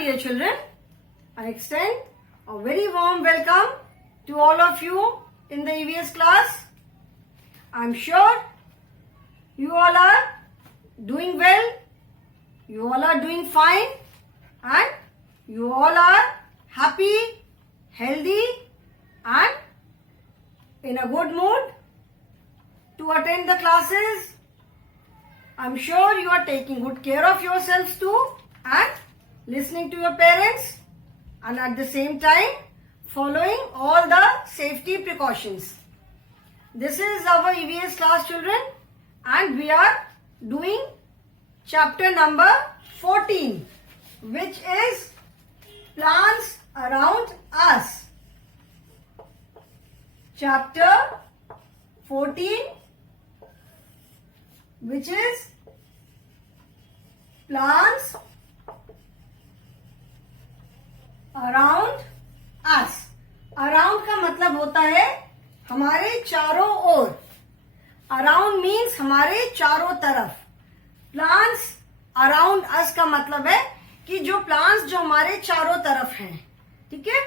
dear children, I extend a very warm welcome to all of you in the EVS class. I'm sure you all are doing well, you all are doing fine, and you all are happy, healthy, and in a good mood to attend the classes. I'm sure you are taking good care of yourselves too and listening to your parents, and at the same time following all the safety precautions. This is our EVS class, children, and we are doing chapter number 14, which is plants around us. Chapter 14, which is plants around us. Around का मतलब होता है हमारे चारों ओर. Around means हमारे चारों तरफ. Plants around us का मतलब है कि जो प्लांट्स जो हमारे चारों तरफ हैं. ठीक है.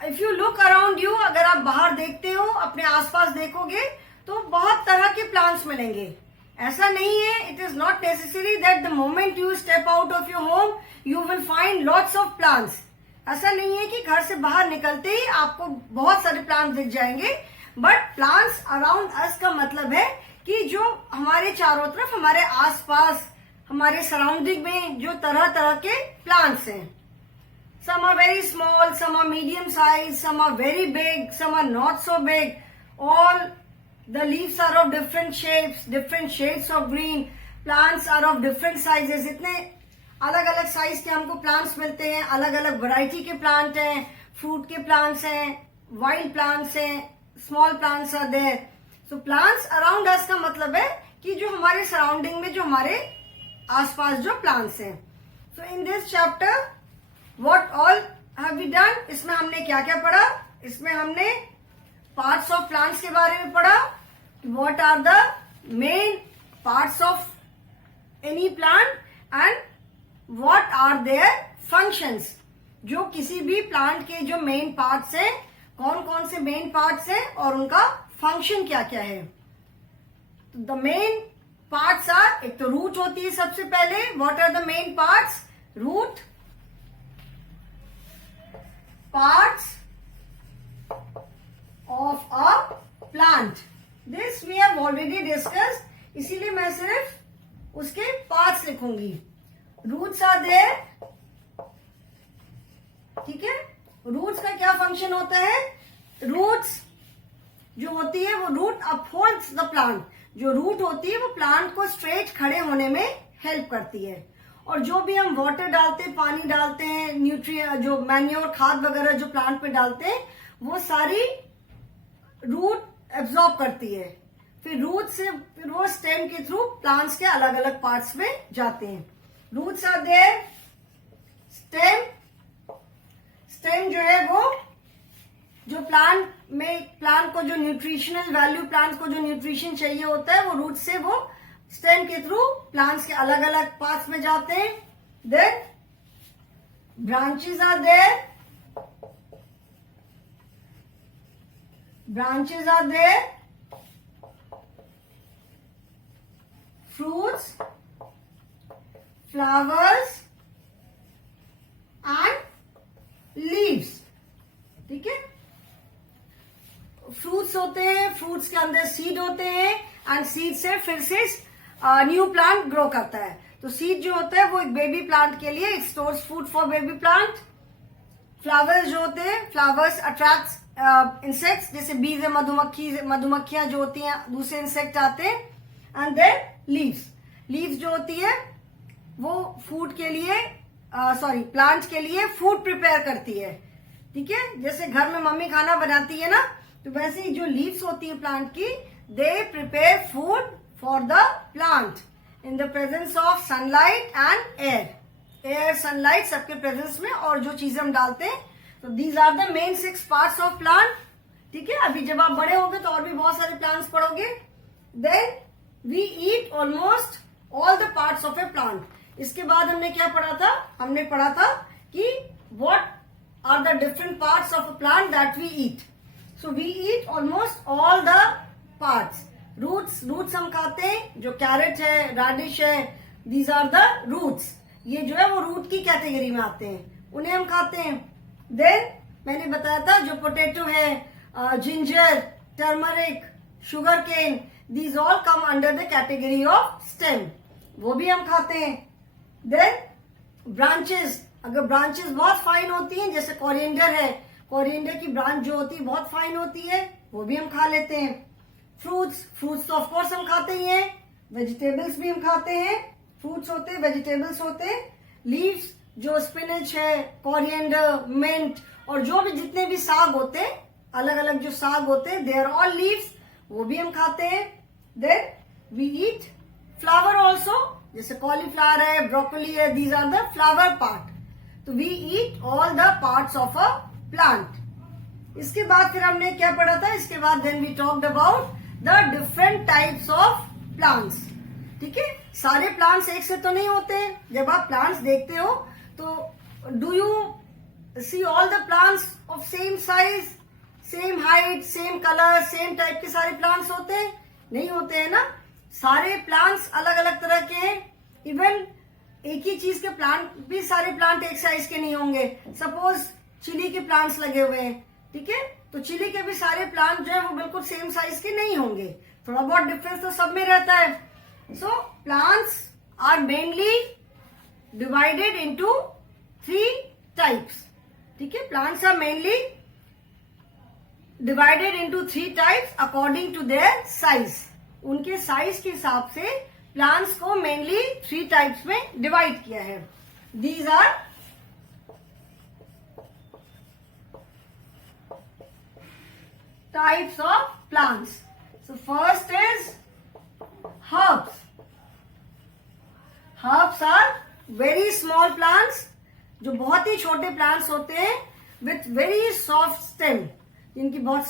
If you look around you, अगर आप बाहर देखते हो, अपने आसपास देखोगे तो बहुत तरह के प्लांट्स मिलेंगे. ऐसा नहीं है, it is not necessary that the moment you step out of your home you will find lots of plants. ऐसा नहीं है कि घर से बाहर निकलते ही आपको बहुत सारे प्लांट्स दिख जाएंगे. बट प्लांट्स अराउंड अस का मतलब है कि जो हमारे चारों तरफ, हमारे आसपास, हमारे सराउंडिंग में जो तरह तरह के प्लांट्स हैं. Some are very small, some are medium size, some are very big, some are not so big. All the leaves are of different shapes, different shades of green. Plants are of different sizes. इतने अलग अलग size के हमको plants मिलते हैं. अलग अलग variety के प्लांट हैं. फ्रूट के प्लांट्स हैं, वाइल्ड प्लांट्स हैं, small plants are there. So plants around us का मतलब है कि जो हमारे सराउंडिंग में, जो हमारे आसपास जो प्लांट्स हैं. So in this chapter what all have we done, इसमें हमने क्या क्या पढ़ा. इसमें हमने पार्ट्स ऑफ प्लांट्स के बारे में पढ़ा. What are the main parts of any plant and what are their functions? जो किसी भी प्लांट के जो मेन पार्ट्स हैं, कौन कौन से मेन पार्ट्स हैं और उनका फंक्शन क्या क्या है. द मेन पार्ट्स आर, एक तो रूट होती है सबसे पहले. What are the main parts? Root, parts of a plant. This we have already discussed, इसीलिए मैं सिर्फ उसके पार्ट्स लिखूंगी. Roots are there. ठीक है. रूट्स का क्या फंक्शन होता है? रूट्स जो होती है वो रूट अपहोल्ड्स द प्लांट. जो रूट होती है वो प्लांट को स्ट्रेट खड़े होने में हेल्प करती है. और जो भी हम वाटर डालते हैं, पानी डालते हैं, न्यूट्रिएंट जो मैन्योर, खाद वगैरह जो प्लांट पे डालते हैं, वो सारी रूट एब्जॉर्ब करती है. फिर रूट से फिर वो स्टेम के थ्रू प्लांट्स के अलग अलग पार्ट्स में जाते हैं. Roots are there. Stem, stem जो है वो जो प्लांट को जो न्यूट्रिशनल वैल्यू, प्लांट को जो न्यूट्रिशन चाहिए होता है, वो रूट से वो स्टेम के थ्रू प्लांट्स के अलग अलग पार्ट्स में जाते हैं. Then branches are there. Branches are there. Fruits, flowers and leaves. ठीक है. फ्रूट्स होते हैं, फ्रूट्स के अंदर सीड होते हैं, एंड सीड से फिर से न्यू प्लांट ग्रो करता है. तो सीड जो होता है वो एक बेबी प्लांट के लिए, it stores food for baby plant. Flowers जो होते हैं, फ्लावर्स अट्रैक्ट्स इंसेक्ट्स, जैसे बीज है, मधुमक्खियां जो होती हैं, दूसरे इंसेक्ट आते हैं. And then leaves. लीव्स जो होती है वो फूड के लिए, प्लांट के लिए फूड प्रिपेयर करती है. ठीक है. जैसे घर में मम्मी खाना बनाती है ना, तो वैसे ही जो लीव्स होती है प्लांट की, they prepare food for the plant in the presence of sunlight and air. Air, sunlight सबके प्रेजेंस में, और जो चीजें हम डालते हैं. तो these are the main 6 parts of plant. ठीक है. अभी जब आप बड़े होंगे तो और भी बहुत सारे प्लांट्स पढ़ोगे. Then we eat almost all the parts of a plant. इसके बाद हमने क्या पढ़ा था? हमने पढ़ा था कि what are the different parts of a plant that we eat. So we eat almost all the parts. Roots हम खाते हैं, जो कैरेट है, रेडिश है, these are the roots. ये जो है वो रूट की कैटेगरी में आते हैं, उन्हें हम खाते हैं. देन मैंने बताया था जो पोटैटो है, ginger, turmeric, sugar cane, these all come under the category of stem, वो भी हम खाते हैं. देन ब्रांचेस, अगर ब्रांचेस बहुत फाइन होती हैं, जैसे कोरिएंडर है, कोरिएंडर की ब्रांच जो होती है बहुत फाइन होती है, वो भी हम खा लेते हैं. फ्रूट्स तो ऑफ कोर्स हम खाते ही हैं. वेजिटेबल्स भी हम खाते हैं. फ्रूट्स होते, वेजिटेबल्स होते. लीव्स, जो स्पिनच है, कोरिएंडर, मिंट और जो भी जितने भी साग होते हैं, अलग अलग जो साग होते हैं, दे आर ऑल लीव्स, वो भी हम खाते हैं. Then we eat flower also, जैसे कॉलीफ्लावर है, ब्रोकोली है, these are the flower part. तो we eat all the parts of a plant. इसके बाद फिर हमने क्या पढ़ा था? इसके बाद then we talked about the different types of plants. ठीक है, सारे प्लांट्स एक से तो नहीं होते. जब आप प्लांट्स देखते हो तो do you see all the plants of same size, same height, same colour, same type के सारे प्लांट्स होते हैं? नहीं होते हैं ना. सारे प्लांट्स अलग अलग तरह के हैं. इवन एक ही चीज के प्लांट भी, सारे प्लांट एक साइज के नहीं होंगे. सपोज चिली के प्लांट्स लगे हुए हैं, ठीक है, तो चिली के भी सारे प्लांट जो है वो बिल्कुल सेम साइज के नहीं होंगे. थोड़ा बहुत डिफरेंस तो सब में रहता है. So plants are mainly divided into 3 types. ठीक है, plants are mainly divided into 3 types according to their size. उनके साइज के हिसाब से प्लांट्स को मेनली 3 टाइप्स में डिवाइड किया है. These are types of plants. So first is herbs. Herbs are very small plants, जो बहुत ही छोटे plants होते हैं, with very soft stem, जिनकी बहुत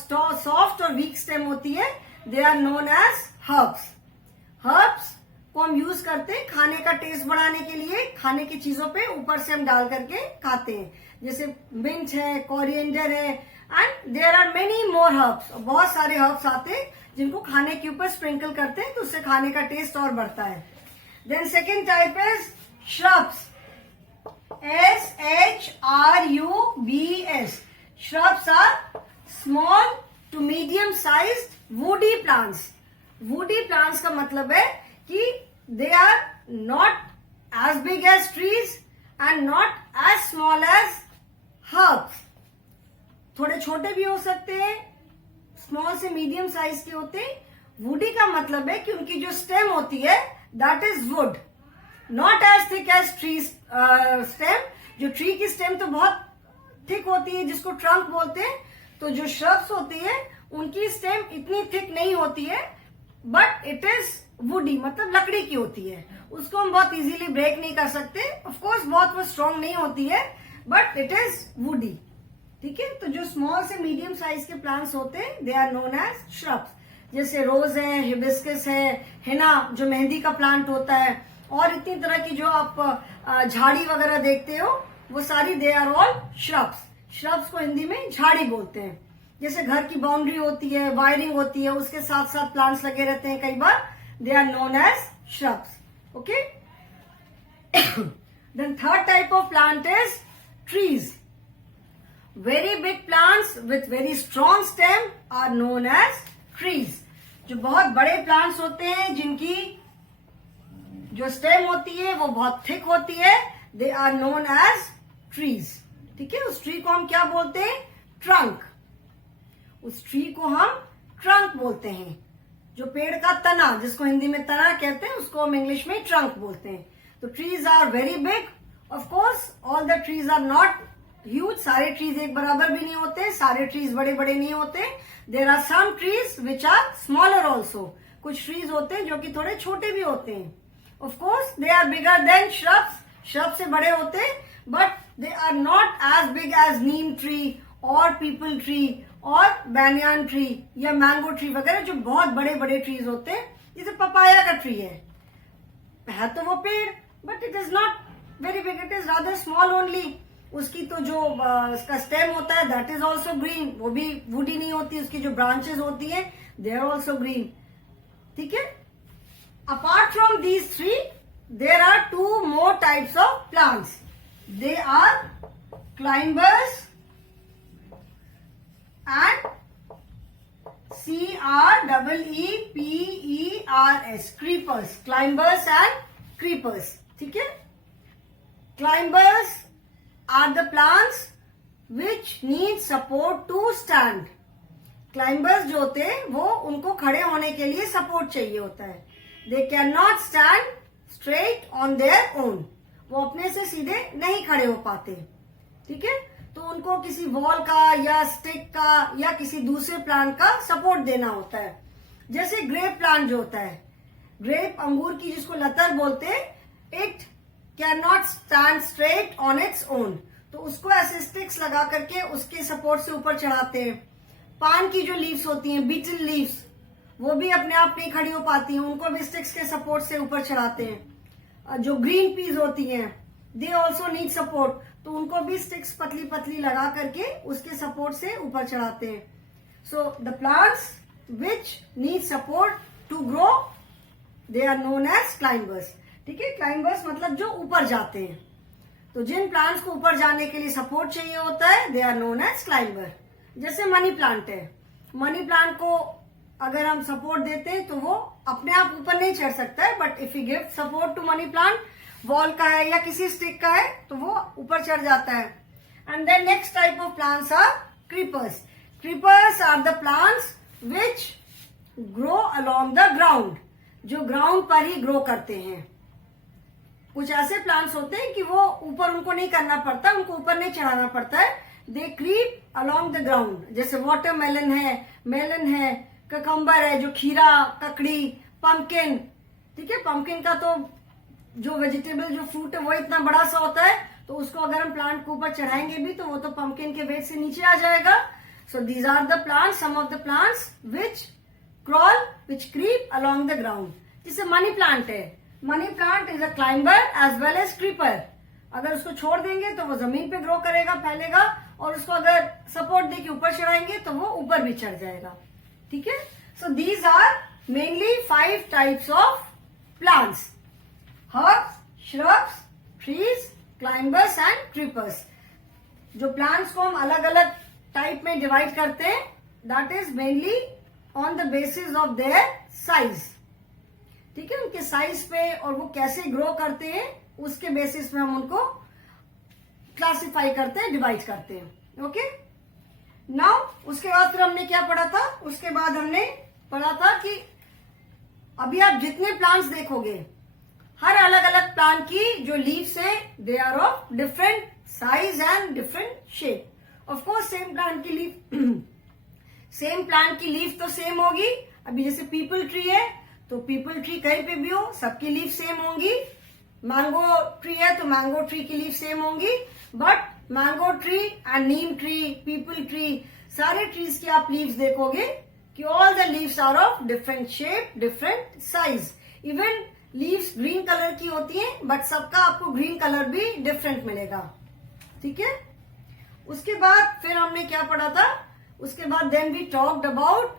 soft और weak stem होती है. They are known as herbs. Herbs को हम यूज करते हैं खाने का टेस्ट बढ़ाने के लिए. खाने की चीजों पे ऊपर से हम डाल करके खाते हैं, जैसे मिंट है, कोरिएंडर है, and there are many more herbs. बहुत सारे हर्ब्स आते हैं जिनको खाने के ऊपर स्प्रिंकल करते हैं, तो उससे खाने का टेस्ट और बढ़ता है. Then second type is shrubs. SHRUBS. Shrubs are small to medium sized woody plants. Woody plants का मतलब है कि they are not as big as trees and not as small as herbs. थोड़े छोटे भी हो सकते हैं, स्मॉल से मीडियम साइज के होते हैं. वुडी का मतलब है कि उनकी जो स्टेम होती है that is wood, not as thick as tree stem. जो ट्री की स्टेम तो बहुत थिक होती है, जिसको ट्रंक बोलते हैं. तो जो श्रब्स होती है उनकी स्टेम इतनी थिक नहीं होती है, बट इट इज वुडी, मतलब लकड़ी की होती है. उसको हम बहुत इजीली ब्रेक नहीं कर सकते. ऑफकोर्स बहुत वो स्ट्रांग नहीं होती है, बट इट इज वुडी. ठीक है, तो जो स्मॉल से मीडियम साइज के प्लांट्स होते हैं they are known as shrubs. जैसे रोज है, हिबिस्कस है, हिना जो मेहंदी का प्लांट होता है, और इतनी तरह की जो आप झाड़ी वगैरह देखते हो, वो सारी they are all shrubs. Shrubs को हिंदी में झाड़ी बोलते हैं. जैसे घर की बाउंड्री होती है, वायरिंग होती है, उसके साथ साथ प्लांट्स लगे रहते हैं कई बार, they are known as shrubs. Okay. Then third type of plant is trees. Very big plants with very strong stem are known as trees. जो बहुत बड़े plants होते हैं, जिनकी जो stem होती है वो बहुत thick होती है, they are known as trees. ठीक है, उस tree को हम क्या बोलते हैं? Trunk. उस tree को हम trunk बोलते हैं. जो पेड़ का तना, जिसको हिंदी में तना कहते हैं, उसको हम इंग्लिश में trunk बोलते हैं. तो trees are very big. Of course, all the trees are not huge. सारे ट्रीज एक बराबर भी नहीं होते, सारे ट्रीज बड़े बड़े नहीं होते. There are some trees which are smaller also. कुछ ट्रीज होते हैं जो कि थोड़े छोटे भी होते हैं. Of course they are bigger than shrubs. Shrub से बड़े होते हैं, but they are not as big as neem tree और पीपल ट्री और बैनियान ट्री या मैंगो ट्री वगैरह, जो बहुत बड़े बड़े ट्रीज होते हैं. जैसे पपाया का ट्री है तो वो पेड़, but it is not very big, it is rather small only. उसकी तो जो उसका स्टेम होता है दैट इज ऑल्सो ग्रीन, वो भी वुडी नहीं होती. उसकी जो ब्रांचेस होती है दे आर ऑल्सो ग्रीन. ठीक है. Apart from these three there are two more types of plants. They are climbers and CREEPERS, creepers, climbers and creepers. ठीक है. Climbers are the plants which need support to stand. Climbers जो होते हैं वो उनको खड़े होने के लिए सपोर्ट चाहिए होता है. They cannot stand straight on their own. वो अपने से सीधे नहीं खड़े हो पाते. ठीक है. तो उनको किसी वॉल का या स्टिक का या किसी दूसरे प्लांट का सपोर्ट देना होता है. जैसे ग्रेप प्लांट जो होता है, ग्रेप अंगूर की जिसको लतर बोलते हैं, it can not stand straight on its own. तो उसको ऐसे स्टिक्स लगा करके उसके सपोर्ट से ऊपर चढ़ाते हैं. पान की जो लीव्स होती हैं, बीटल लीव्स, वो भी अपने आप नहीं खड़ी हो पाती हैं, उनको भी स्टिक्स के सपोर्ट से ऊपर चढ़ाते हैं. जो ग्रीन पीज होती हैं दे ऑल्सो नीड सपोर्ट, तो उनको भी स्टिक्स पतली पतली लगा करके उसके सपोर्ट से ऊपर चढ़ाते हैं. So the plants which need support to grow they are known as climbers. ठीक है. क्लाइंबर्स मतलब जो ऊपर जाते हैं. तो जिन प्लांट्स को ऊपर जाने के लिए सपोर्ट चाहिए होता है they are known as climber. जैसे मनी प्लांट है. मनी प्लांट को अगर हम सपोर्ट देते हैं तो वो अपने आप ऊपर नहीं चढ़ सकता है, but if you give support to money plant, wall का है या किसी स्टिक का है, तो वो ऊपर चढ़ जाता है. And then next type of plants are creepers. Creepers are the plants which grow along the ground, जो ग्राउंड पर ही ग्रो करते हैं. कुछ ऐसे प्लांट्स होते हैं कि वो ऊपर उनको नहीं करना पड़ता, उनको ऊपर नहीं चढ़ाना पड़ता है. दे क्रीप अलोंग द ग्राउंड. जैसे वाटरमेलन है, मेलन है, ककम्बर है, जो खीरा, ककड़ी, पम्पकिन. ठीक है. पम्पकिन का तो जो वेजिटेबल जो फ्रूट है वो इतना बड़ा सा होता है, तो उसको अगर हम प्लांट को ऊपर चढ़ाएंगे भी तो वो तो पम्पकिन के वेट से नीचे आ जाएगा. So these are the plants, some of the plants which crawl, which creep along the ground. जैसे मनी प्लांट है. Money plant is a climber as well as creeper. अगर उसको छोड़ देंगे तो वो जमीन पे ग्रो करेगा, फैलेगा, और उसको अगर सपोर्ट देके ऊपर चढ़ाएंगे तो वो ऊपर भी चढ़ जाएगा. ठीक है. So these are mainly 5 types of plants: herbs, shrubs, trees, climbers and creepers. जो प्लांट्स को हम अलग अलग टाइप में डिवाइड करते हैं that is mainly on the basis of their size. ठीक है. उनके साइज पे और वो कैसे ग्रो करते हैं उसके बेसिस में हम उनको क्लासिफाई करते हैं, डिवाइड करते हैं. ओके. नाउ उसके बाद फिर हमने क्या पढ़ा था? उसके बाद हमने पढ़ा था कि अभी आप जितने प्लांट्स देखोगे, हर अलग अलग प्लांट की जो लीव्स है they are of different size and different shape. Of course same plant की लीफ तो सेम होगी. अभी जैसे पीपल ट्री है तो पीपल ट्री कहीं पे भी हो सबकी लीफ सेम होंगी. मैंगो ट्री है तो मैंगो ट्री की लीफ सेम होंगी. But mango tree and neem tree, peepal tree, सारे ट्रीज की आप लीव्स देखोगे कि all the leaves are of different shape, different size. Even leaves green colour की होती हैं बट सबका आपको ग्रीन कलर भी डिफरेंट मिलेगा. ठीक है. उसके बाद फिर हमने क्या पढ़ा था? उसके बाद then we talked about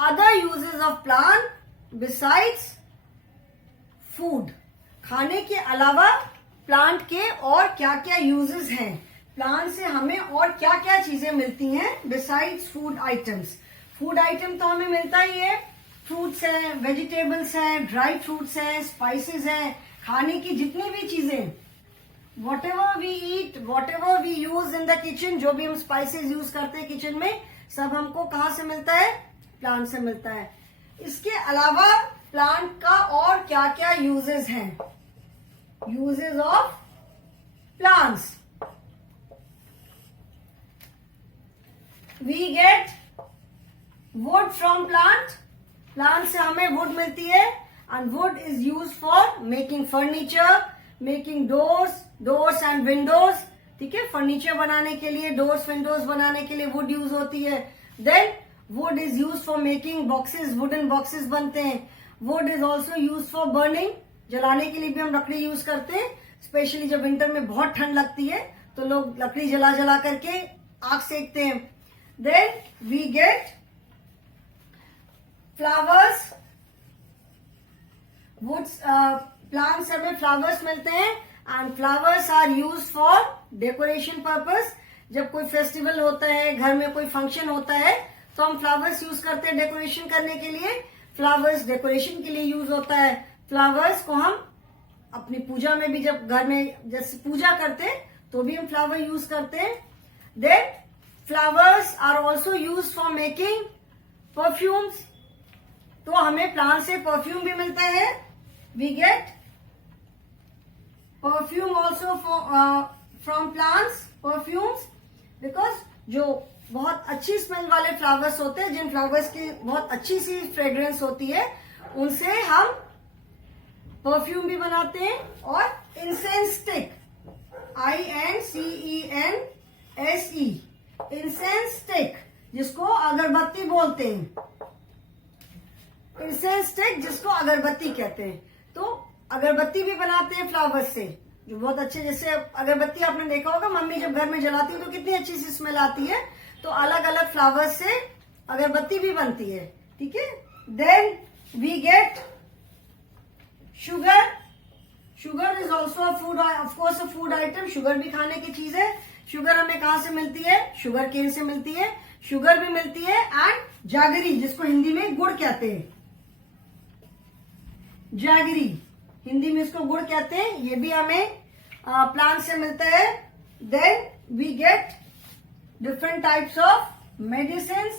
other uses of plant besides food. खाने के अलावा प्लांट के और क्या क्या यूजेस हैं, प्लांट से हमें और क्या क्या चीजें मिलती हैं besides food items. Food item तो हमें मिलता ही है. फ्रूट्स हैं, वेजिटेबल्स हैं, ड्राई फ्रूट्स हैं, स्पाइसेस हैं, खाने की जितनी भी चीजें, whatever we eat, whatever we use in the kitchen, जो भी हम स्पाइसेस यूज करते हैं किचन में, सब हमको कहाँ से मिलता है? प्लांट से मिलता है. इसके अलावा प्लांट का और क्या क्या यूजेस हैं? Uses of plants. We get wood from plant. Plant से हमें वुड मिलती है and wood is use for making furniture, making doors and windows. ठीक है. फर्नीचर बनाने के लिए, डोर्स विंडोज बनाने के लिए वुड यूज होती है. Then wood is use for making boxes, wooden boxes बनते हैं. Wood is also use for burning. जलाने के लिए भी हम लकड़ी यूज करते हैं, स्पेशली जब विंटर में बहुत ठंड लगती है तो लोग लकड़ी जला जला करके आग सेकते हैं। Then we get flowers, woods, plants से हमें फ्लावर्स मिलते हैं and flowers are use for decoration purpose. जब कोई फेस्टिवल होता है, घर में कोई फंक्शन होता है, तो हम फ्लावर्स यूज करते हैं डेकोरेशन करने के लिए। फ्लावर्स डेकोरेशन के लिए यूज होता है। फ्लावर्स को हम अपनी पूजा में भी, जब घर में जैसे पूजा करते हैं तो भी हम फ्लावर यूज करते हैं। Then flowers are also use for making perfumes, तो हमें प्लांट से परफ्यूम भी मिलता है। We get perfume also from plants, perfumes, because जो बहुत अच्छी स्मेल वाले फ्लावर्स होते हैं, जिन फ्लावर्स की बहुत अच्छी सी फ्रेग्रेंस होती है, उनसे हम परफ्यूम भी बनाते हैं। और incense stick, INCENSE, incense stick, जिसको अगरबत्ती बोलते हैं, इंसेंस स्टिक जिसको अगरबत्ती कहते हैं। तो अगरबत्ती भी बनाते हैं फ्लावर्स से, जो बहुत अच्छे, जैसे अगरबत्ती आपने देखा होगा मम्मी जब घर में जलाती है तो कितनी अच्छी सी स्मेल आती है, तो अलग अलग फ्लावर्स से अगरबत्ती भी बनती है। ठीक है। Then we get sugar, sugar is also food, of course a food item, sugar भी खाने की चीज है। शुगर हमें कहां से मिलती है? शुगर केन से मिलती है, शुगर भी मिलती है। एंड जैगरी, जिसको हिंदी में गुड़ कहते हैं, जैगरी हिंदी में इसको गुड़ कहते हैं, ये भी हमें प्लांट से मिलता है। Then we get different types of medicine,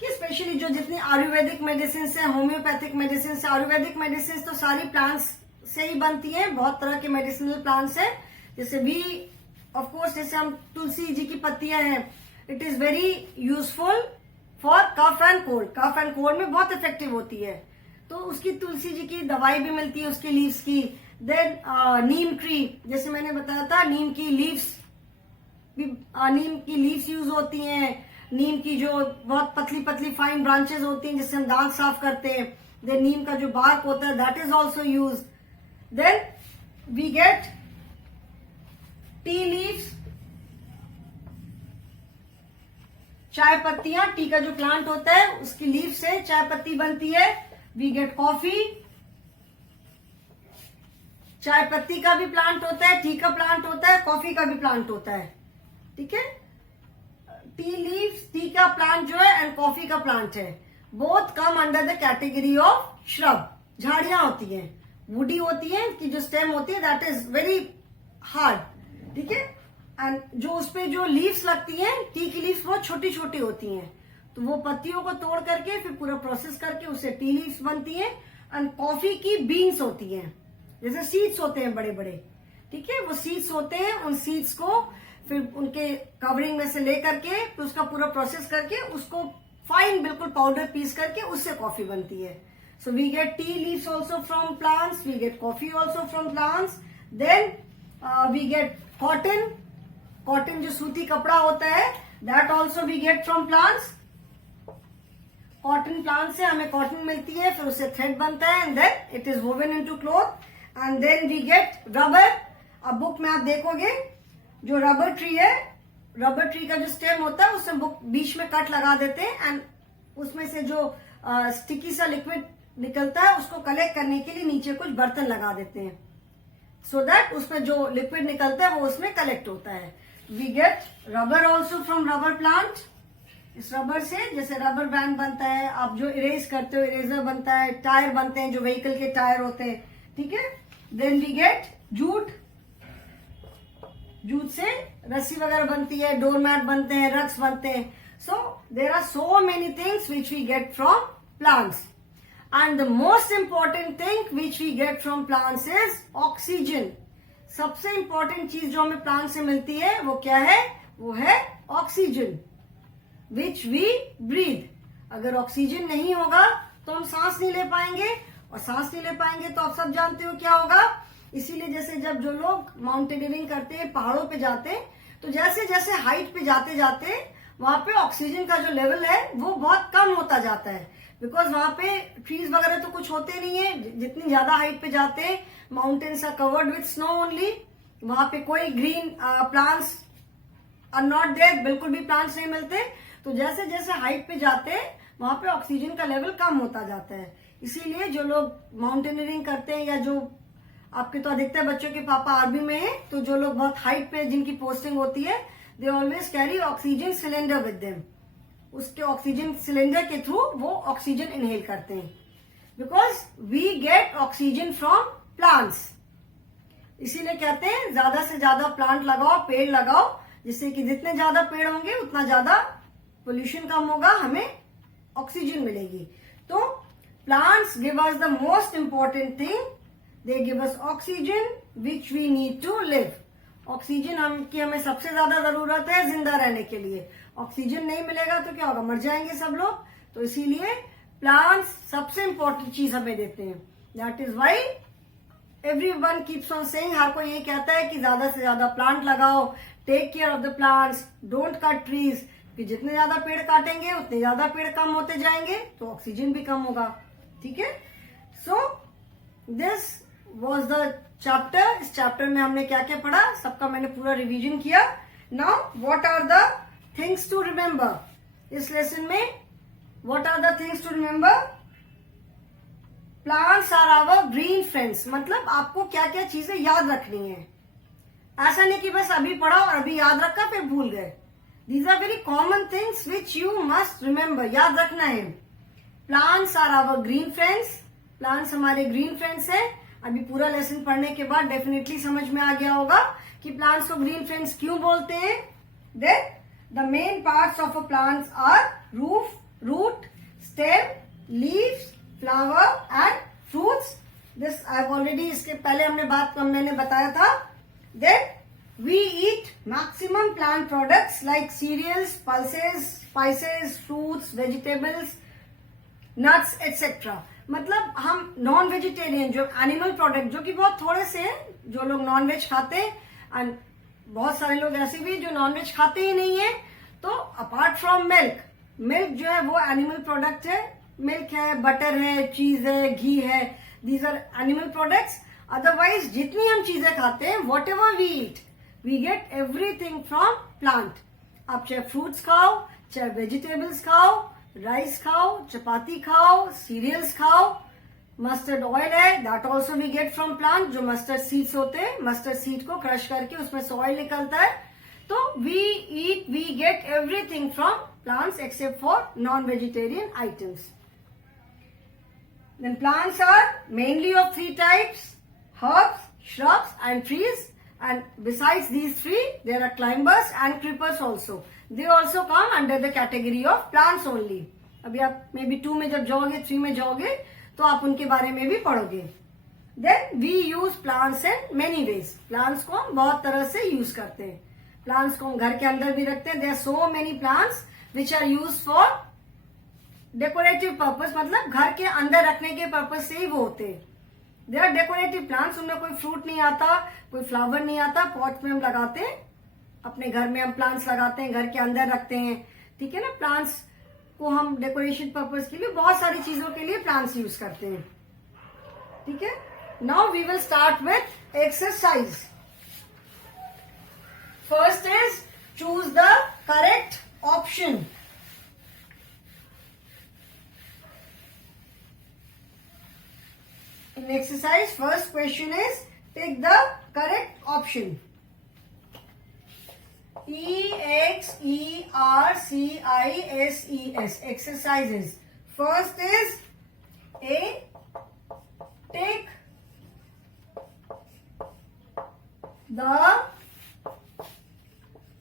कि स्पेशली जो जितनी आयुर्वेदिक मेडिसिन है, होम्योपैथिक मेडिसिन है, आयुर्वेदिक मेडिसिन तो सारी प्लांट्स से ही बनती हैं। बहुत तरह के मेडिसिनल प्लांट्स हैं, जैसे वी ऑफ कोर्स, जैसे हम तुलसी जी की पत्तियां हैं, it is very useful for cough and cold, cough and cold में बहुत इफेक्टिव होती है, तो उसकी तुलसी जी की दवाई भी मिलती है, उसकी लीव्स की। देन नीम ट्री, जैसे मैंने बताया था, नीम की लीव्स यूज होती हैं। नीम की जो बहुत पतली पतली फाइन ब्रांचेस होती हैं, जिससे हम दांत साफ करते हैं। देन नीम का जो बार्क होता है, that is also use. Then we get tea leaves, चाय पत्तियां, टी का जो प्लांट होता है उसकी लीव से चाय पत्ती बनती है। वी गेट कॉफी, चाय पत्ती का भी प्लांट होता है, टी का प्लांट होता है, कॉफी का भी प्लांट होता है। ठीक है। टी लीव्स, टी का प्लांट जो है एंड कॉफी का प्लांट है, both come under the category of shrub. झाड़ियां होती हैं, वुडी होती है, कि जो स्टेम होती है दैट इज वेरी हार्ड। ठीक है। एंड जो उसपे जो लीव्स लगती हैं, टी की लीव्स बहुत छोटी छोटी होती हैं, तो वो पत्तियों को तोड़ करके फिर पूरा प्रोसेस करके उससे टी लीव्स बनती हैं। एंड कॉफी की बीन्स होती हैं, जैसे सीड्स होते हैं बड़े बड़े। ठीक है। वो सीड्स होते हैं, उन सीड्स को फिर उनके कवरिंग में से लेकर के फिर उसका पूरा प्रोसेस करके उसको फाइन बिल्कुल पाउडर पीस करके उससे कॉफी बनती है। So we get tea leaves also from plants, we get coffee also from plants. Then we get cotton, cotton जो सूती कपड़ा होता है, that also we get from plants. Cotton plant से हमें कॉटन मिलती है, फिर उससे थ्रेड बनता है and then it is woven into cloth. And then we get rubber. अब बुक में आप देखोगे जो रबर ट्री है, रबर ट्री का जो स्टेम होता है उसमें बुक बीच में कट लगा देते हैं एंड उसमें से जो स्टिकी सा लिक्विड निकलता है उसको कलेक्ट करने के लिए नीचे कुछ बर्तन लगा देते हैं, सो दैट उसमें जो लिक्विड निकलता है वो उसमें कलेक्ट होता है। We get rubber also from rubber plant. इस रबर से जैसे रबर बैंड बनता है, आप जो इरेज करते हो इरेजर बनता है, टायर बनते हैं जो व्हीकल के टायर होते हैं। ठीक है। Then we get jute, jute से रस्सी वगैरह बनती है, डोरमैट बनते हैं, रग्स बनते हैं। So there are so many things which we get from plants and the most important thing which we get from plants is oxygen. सबसे इंपॉर्टेंट चीज जो हमें प्लांट से मिलती है वो क्या है? वो है ऑक्सीजन विच वी ब्रीथ। अगर ऑक्सीजन नहीं होगा तो हम सांस नहीं ले पाएंगे, और सांस नहीं ले पाएंगे तो आप सब जानते हो क्या होगा। इसीलिए जैसे जब जो लोग माउंटेनियरिंग करते हैं, पहाड़ों पे जाते हैं, तो जैसे जैसे हाइट पे जाते जाते वहां पे ऑक्सीजन का जो लेवल है वो बहुत कम होता जाता है। बिकॉज वहां पे ट्रीज वगैरह तो कुछ होते नहीं है। जितनी ज्यादा हाइट पे जाते हैं, mountains are covered with snow only, वहां पे कोई green plants are not there, बिल्कुल भी प्लांट्स नहीं मिलते। तो जैसे जैसे हाइट पे जाते हैं वहां पे ऑक्सीजन का लेवल कम होता जाता है। इसीलिए जो लोग माउंटेनियरिंग करते हैं, या जो आपके तो अधिकतर बच्चों के पापा आर्मी में हैं, तो जो लोग बहुत हाइट पे जिनकी पोस्टिंग होती है, they always carry oxygen cylinder with them. उसके ऑक्सीजन सिलेंडर के थ्रू वो ऑक्सीजन इनहेल करते हैं, because we get oxygen from plants. इसीलिए कहते हैं ज्यादा से ज्यादा प्लांट लगाओ, पेड़ लगाओ, जिससे कि जितने ज्यादा पेड़ होंगे उतना ज्यादा पोल्यूशन कम होगा, हमें ऑक्सीजन मिलेगी। तो plants give us the most important thing, they give us oxygen which we need to live. Oxygen की हमें सबसे ज्यादा जरूरत है जिंदा रहने के लिए। ऑक्सीजन नहीं मिलेगा तो क्या होगा, मर जाएंगे सब लोग। तो इसीलिए प्लांट्स सबसे इंपॉर्टेंट चीज हमें देते हैं। That is why everyone keeps on saying, हर कोई ये कहता है कि ज्यादा से ज्यादा प्लांट लगाओ, take care of the plants, don't cut trees. कि जितने ज्यादा पेड़ काटेंगे उतने ज्यादा पेड़ कम होते जाएंगे, तो ऑक्सीजन भी कम होगा। ठीक है, so this was the chapter. इस चैप्टर में हमने क्या क्या पढ़ा, सबका मैंने पूरा रिवीजन किया। Now what are the things to remember. इस लेसन में what are the things to remember, plants are our green friends. मतलब आपको क्या क्या चीजें याद रखनी है। ऐसा नहीं कि बस अभी पढ़ा और अभी याद रखा फिर भूल गए। These are very common things which you must remember, याद रखना है। Plants are our green friends, plants हमारे ग्रीन फ्रेंड्स हैं। अभी पूरा लेसन पढ़ने के बाद डेफिनेटली समझ में आ गया होगा कि प्लांट्स को ग्रीन फ्रेंड्स क्यों बोलते हैं। Then the main parts of a plants are roof, root, stem, leaves, flower and fruits. This I already, इसके पहले मैंने बताया था। देन we eat maximum plant products like cereals, pulses, spices, fruits, vegetables, nuts, etc. मतलब हम non vegetarian, जो animal product, जो कि बहुत थोड़े से हैं जो लोग नॉन वेज खाते हैं, एंड बहुत सारे लोग ऐसे भी जो नॉन वेज खाते ही नहीं है। तो अपार्ट फ्रॉम मिल्क, मिल्क जो है वो एनिमल प्रोडक्ट है। मिल्क है, बटर है, चीज है, घी है, these are animal products. Otherwise जितनी हम चीजें खाते हैं, whatever we eat, we get everything from plant. आप चाहे फ्रूट्स खाओ, चाहे वेजिटेबल्स खाओ, राइस खाओ, चपाती खाओ, सीरियल्स खाओ, मस्टर्ड ऑयल है, that also we get from plant. जो मस्टर्ड सीड्स होते हैं, मस्टर्ड सीड को क्रश करके उसमें से ऑयल निकलता है। तो we get everything from plants except for non vegetarian items. Then plants are mainly of three types: herbs, shrubs and trees. And besides these three, there are climbers and creepers also. They also come under the category of plants only. अभी आप maybe 2 में जब जाओगे, 3 में जाओगे, तो आप उनके बारे में भी पढ़ोगे। Then we use plants in many ways. Plants को हम बहुत तरह से use करते हैं। Plants को हम घर के अंदर भी रखते हैं। There are so many plants which are used for decorative purpose, मतलब घर के अंदर रखने के पर्पज से ही वो होते हैं। दे आर डेकोरेटिव प्लांट्स, उनमें कोई फ्रूट नहीं आता, कोई फ्लावर नहीं आता। पॉट में हम लगाते हैं, अपने घर में हम प्लांट्स लगाते हैं, घर के अंदर रखते हैं। ठीक है ना, प्लांट्स को हम डेकोरेशन पर्पज के लिए, बहुत सारी चीजों के लिए प्लांट्स यूज करते हैं। ठीक है, now we will start with exercise. First is choose the correct option. In exercise, first question is pick the correct option. exercises. Exercises. First is A. Take the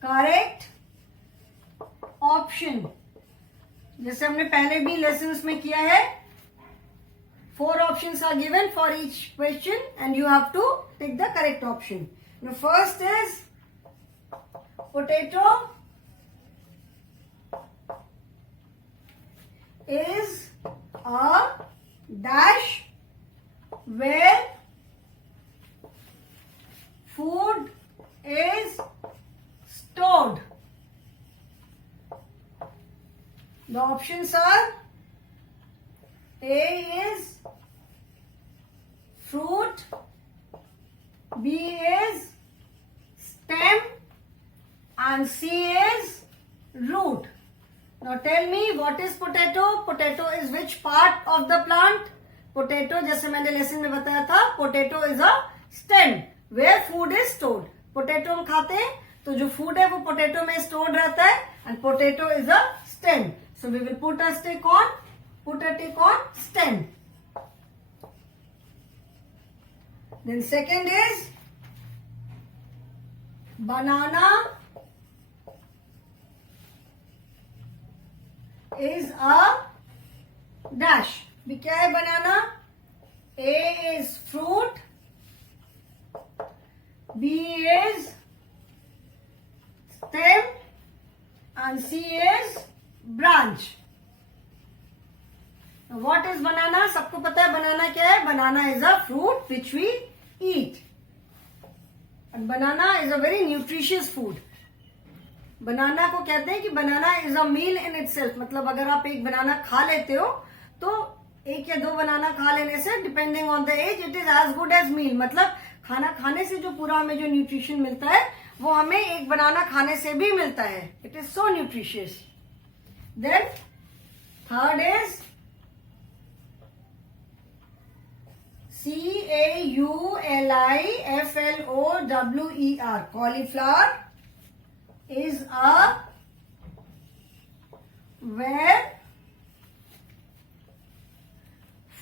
correct option. जैसे हमने पहले भी lessons में किया है, 4 options are given for each question and you have to pick the correct option. Now first is potato is a dash where food is stored. The options are A is fruit, B is stem, and C is root. Now tell me what is potato? Potato is which part of the plant? Potato, जैसे मैंने lesson में बताया था, potato is a stem where food is stored. Potato हम खाते हैं तो जो food है वो potato में stored रहता है, and potato is a stem. So we will put a tick on stem. Then second is banana is a dash. भी क्या है बनाना? A is fruit, B is stem, and C is branch. Now what is banana? सबको पता है banana क्या है? Banana is a fruit which we eat. And banana is a very nutritious food. बनाना को कहते हैं कि बनाना is a meal in itself. मतलब अगर आप एक बनाना खा लेते हो तो एक या दो बनाना खा लेने से depending on the age it is as good as meal. मतलब खाना खाने से जो पूरा हमें जो न्यूट्रिशन मिलता है वो हमें एक बनाना खाने से भी मिलता है. It is so nutritious. Then third is CAULIFLOWER. Cauliflower is a where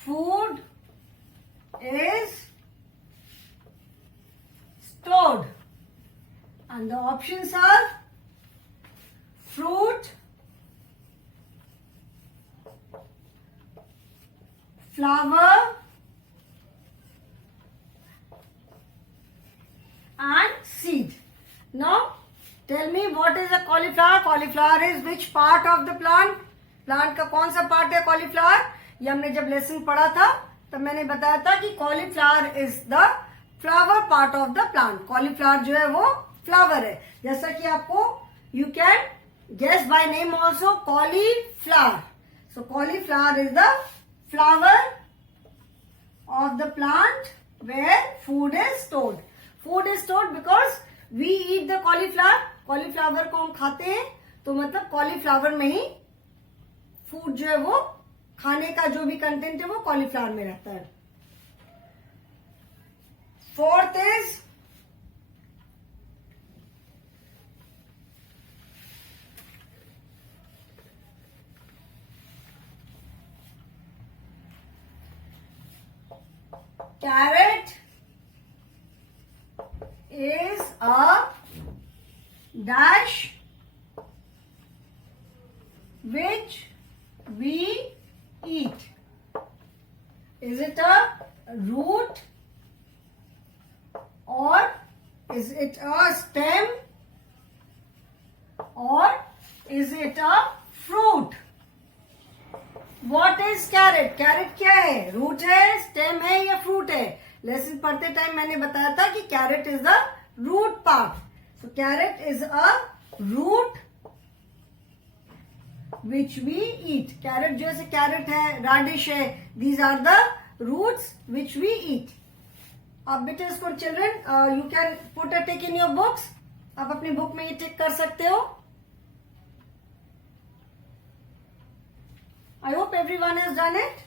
food is stored, and the options are fruit, flower, and seed. Now tell me what is a cauliflower? Cauliflower is which part of the plant? Plant का कौन सा part है cauliflower? ये हमने जब lesson पढ़ा था तब मैंने बताया था कि cauliflower is the flower part of the plant. cauliflower जो है वो फ्लावर है. जैसा कि आपको you can guess by name also cauliflower. So cauliflower is the flower of the plant where food is stored. Food is stored because we eat the cauliflower. Cauliflower को हम खाते हैं तो मतलब कॉलीफ्लावर में ही फूड जो है वो खाने का जो भी कंटेंट है वो कॉलीफ्लावर में रहता है. Fourth is carrot is a dash which we eat. Is it a root or is it a stem or is it a fruit? What is carrot? Carrot क्या है? रूट है, स्टेम है या फ्रूट है? Lesson पढ़ते time मैंने बताया था कि carrot is the root part. So carrot is a root which we eat. Carrot जैसे कैरेट है, राडिश है, these are the roots which we eat. अब बेटे इसको children you can put a tick in your books. आप अपनी book में ये टिक कर सकते हो. I hope everyone has done it.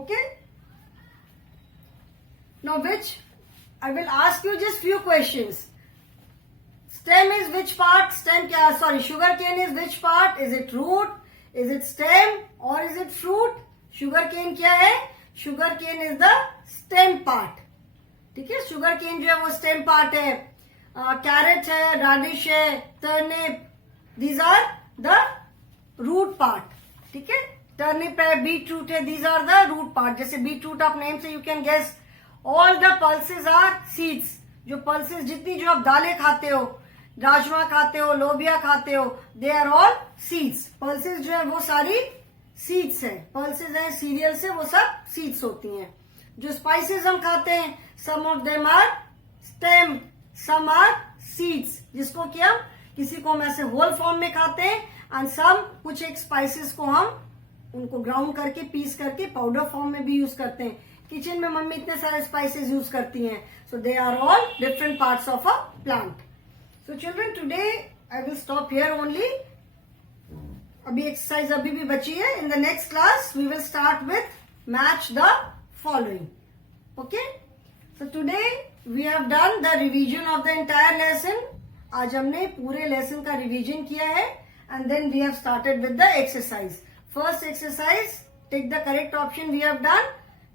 Okay. Now which I will ask you just few questions. Stem is which part? Stem क्या? Sorry, sugar cane is which part? Is it root? Is it stem? Or is it fruit? Sugar cane क्या है? Sugar cane is the stem part. ठीक है, sugar cane जो है वो stem part है. Carrot है, radish है, turnip. These are the root part. ठीक है, टर्निप है, बीट रूट है, these are the root part. जैसे बीट रूट आप नेम से you can guess. All the pulses are seeds. जो पल्सेस जितनी जो आप दालें खाते हो, राजमा खाते हो, लोबिया खाते हो, they are all seeds. Pulses जो है वो सारी सीड्स है. पल्सेस है सीरियल से, वो सब सीड्स होती हैं. जो स्पाइसेस हम खाते हैं, some of them are stem, some are seeds, जिसको कि हम किसी को हम ऐसे होल फॉर्म में खाते हैं, एंड सम कुछ एक स्पाइसेस को हम उनको ग्राउंड करके पीस करके पाउडर फॉर्म में भी यूज करते हैं. किचन में मम्मी इतने सारे स्पाइसेस यूज करती हैं. So they are all different parts of a plant. So children today I will stop here only. अभी एक्सरसाइज अभी भी बची है. In the next class we will start with match the following. Okay. So today we have done the revision of the entire lesson. आज हमने पूरे lesson का revision किया है and then we have started with the exercise. First exercise take the correct option we have done.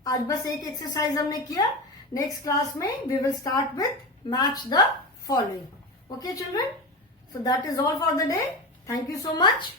आज बस एक exercise हमने किया. नेक्स्ट क्लास में we will start with match the following. Okay children. So that is all for the day. Thank you so much.